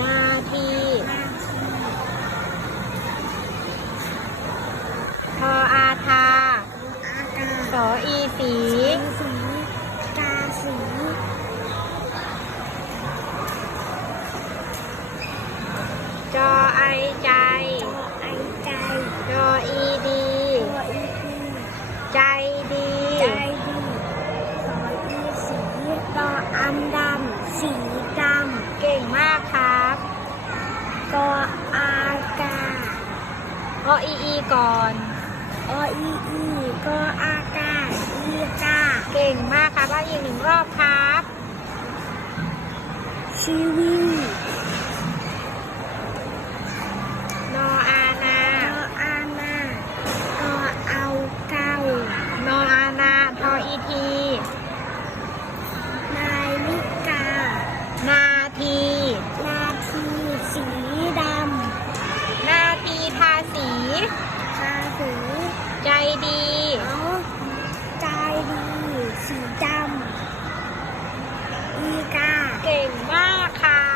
นาที่ทออาทาสออีสีกาสีจอไอใจจออีดี ใจดีต่ออันดำสี ก่อนออีอีกออากาอีกาเก่งมากครับว่าอีกหนึ่งรอบครับชีวีน สีำทาสีใจดีเอาใจดี สีดำอีกาเก่งมากครั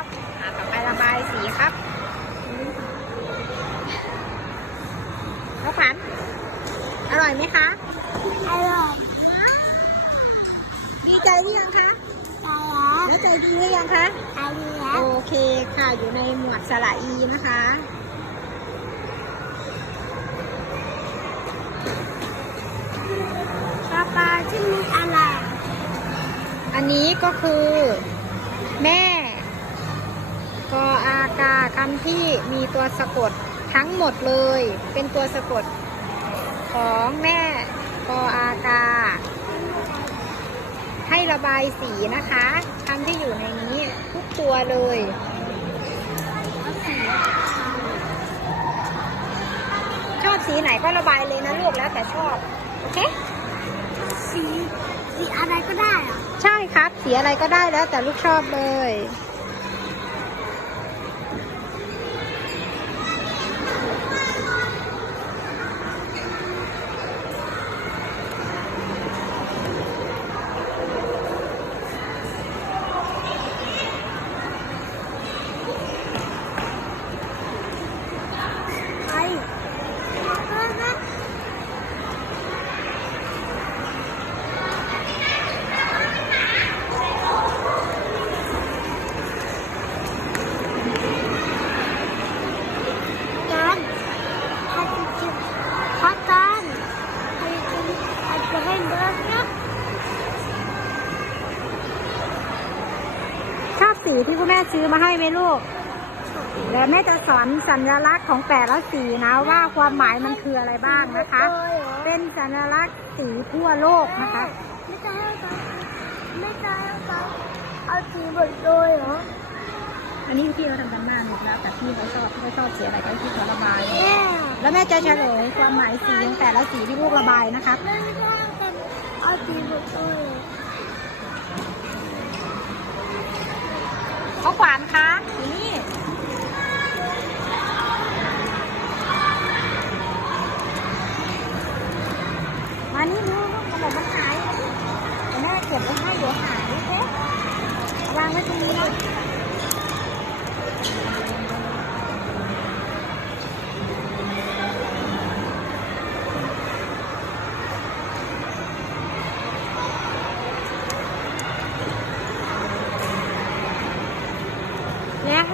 บอะต่อไประบายสีครับน้องขวัญอร่อยไหมคะ อร่อยดีใจหรือยังคะไปแล้วแล้วใจดีหรือยังคะไปแล้ว โอเคค่ะ อยู่ในหมวดสระอีนะคะ ปลาปลาที่มีอะไร อันนี้ก็คือ แม่กออากาคำที่มีตัวสะกดทั้งหมดเลย เป็นตัวสะกดของแม่กออากา ให้ระบายสีนะคะคำที่อยู่ในนี้ทุกตัวเลยชอบ สีไหนก็ระบายเลยนะลูกแล้วแต่ชอบ โอเค สีสีอะไรก็ได้เหรอใช่ครับ สีอะไรก็ได้แล้วแต่ลูกชอบเลย ไป กันฮัตจิฮัตกันฮัตจิฮัตจะให้เบิร์ดนะ ชอบ สีที่คุณแม่ซื้อมาให้ไหมลูกเดี๋ยวแม่จะสอนสัญลักษณ์ของแต่ละสีนะว่าความหมายมันคืออะไรบ้างนะคะ เป็นสัญลักษณ์สีทั่วโลกนะคะ ไม่จะให้เขาไม่จะให้เขาเอาสีหมดเลยเหรอ อันนี้พี่เขาทำกันบ้านแล้วแต่พี่เขาชอบพี่เขาชอบสีอะไรก็ให้พี่เขาระบายแม่แล้วแม่จะเฉลยความหมายสีของแต่ละสีที่ลูกระบายนะคะไม่จะให้กันเอาสีหมดเลยเหรอ เขาขวานคะนี่มานี่ดูลูกขนมมันหายแม่เก็บไว้ให้เดี๋ยวหายโอเควางไว้ตรงนี้นะ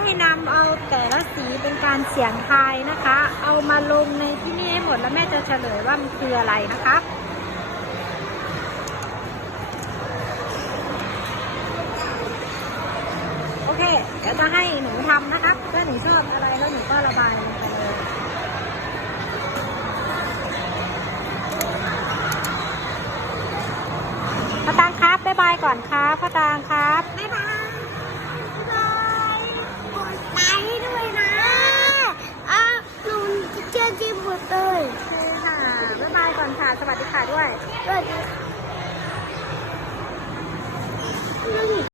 ให้นำเอาแต่ละสีเป็นการเสียงทายนะคะ เอามาลงในที่นี่ให้หมดแล้วแม่จะเฉลยว่ามันคืออะไรนะคะโอเคเดี๋ยวจะให้หนูทำนะคะถ้าหนูชอบอะไรแล้วหนูก็ระบายลงไปเลยพ่อตางครับบ๊ายบายก่อนครับพ่อตางครับบ๊ายบาย อนค่ะ สวัสดีค่ะด้วย